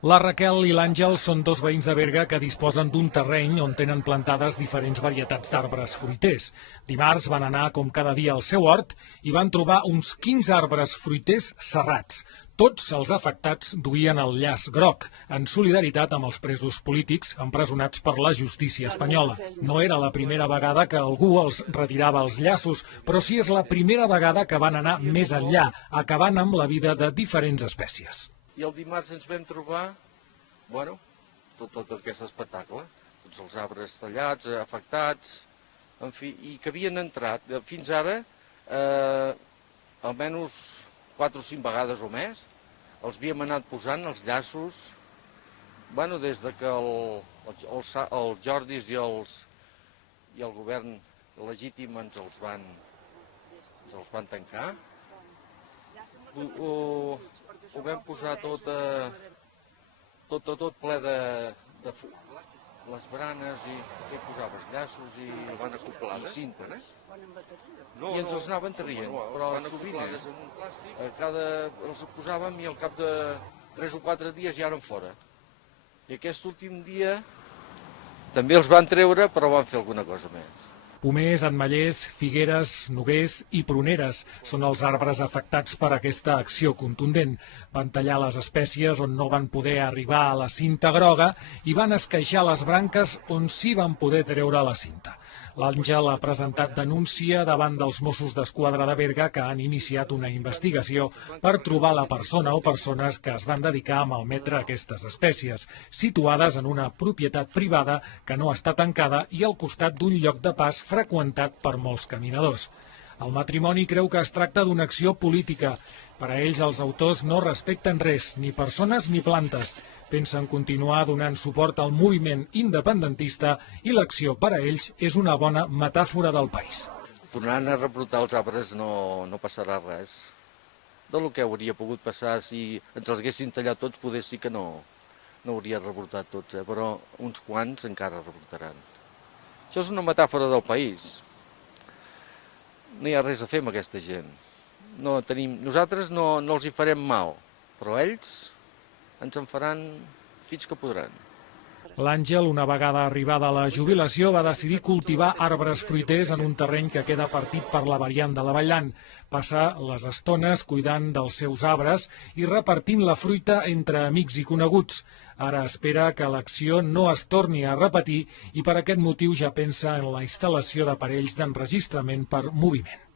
La Raquel i l'Àngel són dos veïns de Berga que disposen d'un terreny on tenen plantades diferents varietats d'arbres fruiters. Dimarts van anar, com cada dia, al seu hort i van trobar uns 15 arbres fruiters serrats. Tots els afectats duien el llaç groc, en solidaritat amb els presos polítics empresonats per la justícia espanyola. No era la primera vegada que algú els retirava els llaços, però sí és la primera vegada que van anar més enllà, acabant amb la vida de diferents espècies. I el dimarts ens vam trobar, tot aquest espectacle, tots els arbres tallats, afectats, en fi, i que havien entrat fins ara, almenys 4 o 5 vegades o més, els havíem anat posant els llaços, des de que els Jordis i el govern legítim ens els van tancar. Ho vam posar tot ple de les branes i què hi posaves, llaços i cintes. I ens els anaven traient, però sovint els posàvem i al cap de 3 o 4 dies ja eren fora. I aquest últim dia també els van treure, però van fer alguna cosa més. Pomers, ametllers, figueres, noguers i pruneres són els arbres afectats per aquesta acció contundent. Van tallar les espècies on no van poder arribar a la cinta groga i van esqueixar les branques on sí van poder treure la cinta. L'Àngel ha presentat denúncia davant dels Mossos d'Esquadra de Berga que han iniciat una investigació per trobar la persona o persones que es van dedicar a malmetre aquestes espècies, situades en una propietat privada que no està tancada i al costat d'un lloc de pas freqüentat per molts caminadors. El matrimoni creu que es tracta d'una acció política. Per a ells els autors no respecten res, ni persones ni plantes. Pensen continuar donant suport al moviment independentista i l'acció per a ells és una bona metàfora del país. Tornant a rebrotar els arbres no passarà res. Del que hauria pogut passar si ens els haguessin tallat tots, poder sí que no hauria rebrotat tots, però uns quants encara rebrotaran. Això és una metàfora del país. No hi ha res a fer amb aquesta gent. Nosaltres no els hi farem mal, però ells ens en faran fins que podran. L'Àngel, una vegada arribada a la jubilació, va decidir cultivar arbres fruiters en un terreny que queda partit per la variant de l'Avellan. Passa les estones cuidant dels seus arbres i repartint la fruita entre amics i coneguts. Ara espera que l'acció no es torni a repetir i per aquest motiu ja pensa en la instal·lació d'aparells d'enregistrament per moviment.